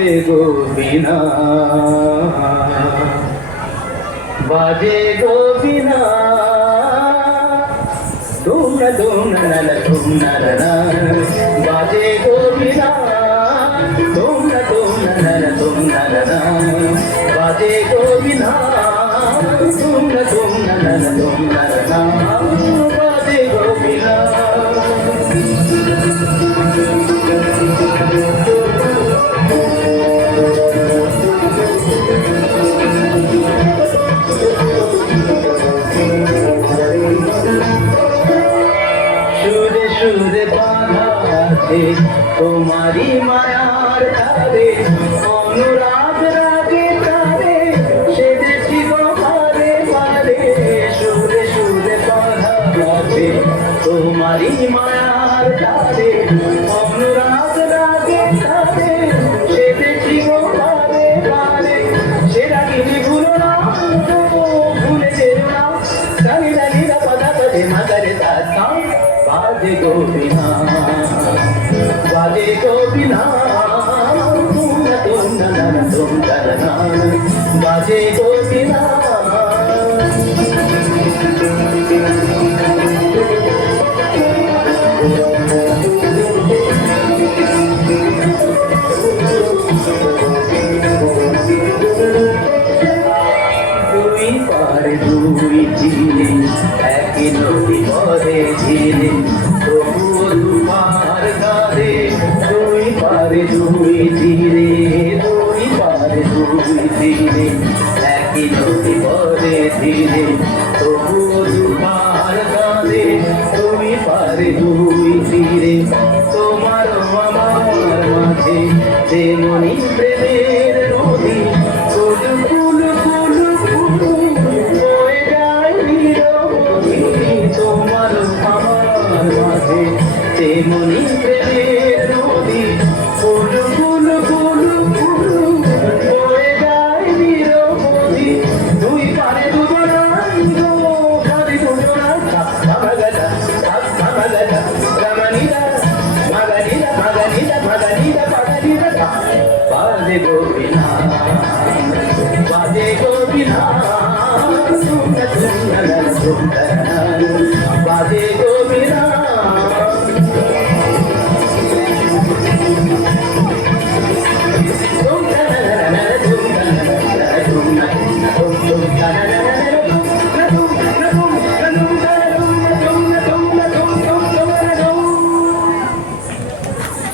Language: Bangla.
বাজে গোবিনা বাজে গোবিনা তোমরা তোমরা নানা তোমরা নানা বাজে গোবিনা তোমরা তোমরা নানা তোমরা নানা বাজে গোবিনা তোমরা তোমরা নানা তোমরা নানা বাজে গোবিনা সুরে সুরে বাঁধা আছে তোমারি মায়ার তারে অনুরাগ রাগে তারে সেদেছি গো বারে বারে সুরে সুরে বাঁধা আছে তোমারি মায়ার তারে অনুরাগ রাগে তারে সেদেছি গো বারে বারে সে রাগিনি ভুলো না ভুলে যেও না জানি জানি না পদা পদে মাদারে দাতা বাজে গোবিনা বাজে গোবিনা তোমরা তোমরা নানা তোমরা নানা বাজে গোবিনা দুই পারে দুই ঝিলে একই নদী পরে ঝিলে তবুও দুপার গারে দুই পারে দুই ঝিলে দুই পারে দুই ঝিলে একই নদী পরে ঝিলে তবুও দুপার গারে দুই পারে দুই ঝিলে তোমার আমার মাঝে যেমনি প্রেমের নদী কুলু কুলু কুলু কুলু বয়ে যায় নিরবধি তোমার আমার মাঝে তেমনি প্রেমের নদী কুলু কুলু কুলু কুলু বয়ে যায় নিরবধি দুই পারে দুজনাই গো খালি দুজনা মাগাদা মাগাদা রামানিদা মাগানিদা মাগানিদা মাগানিদা মাগানিদা বাজে গোবিনা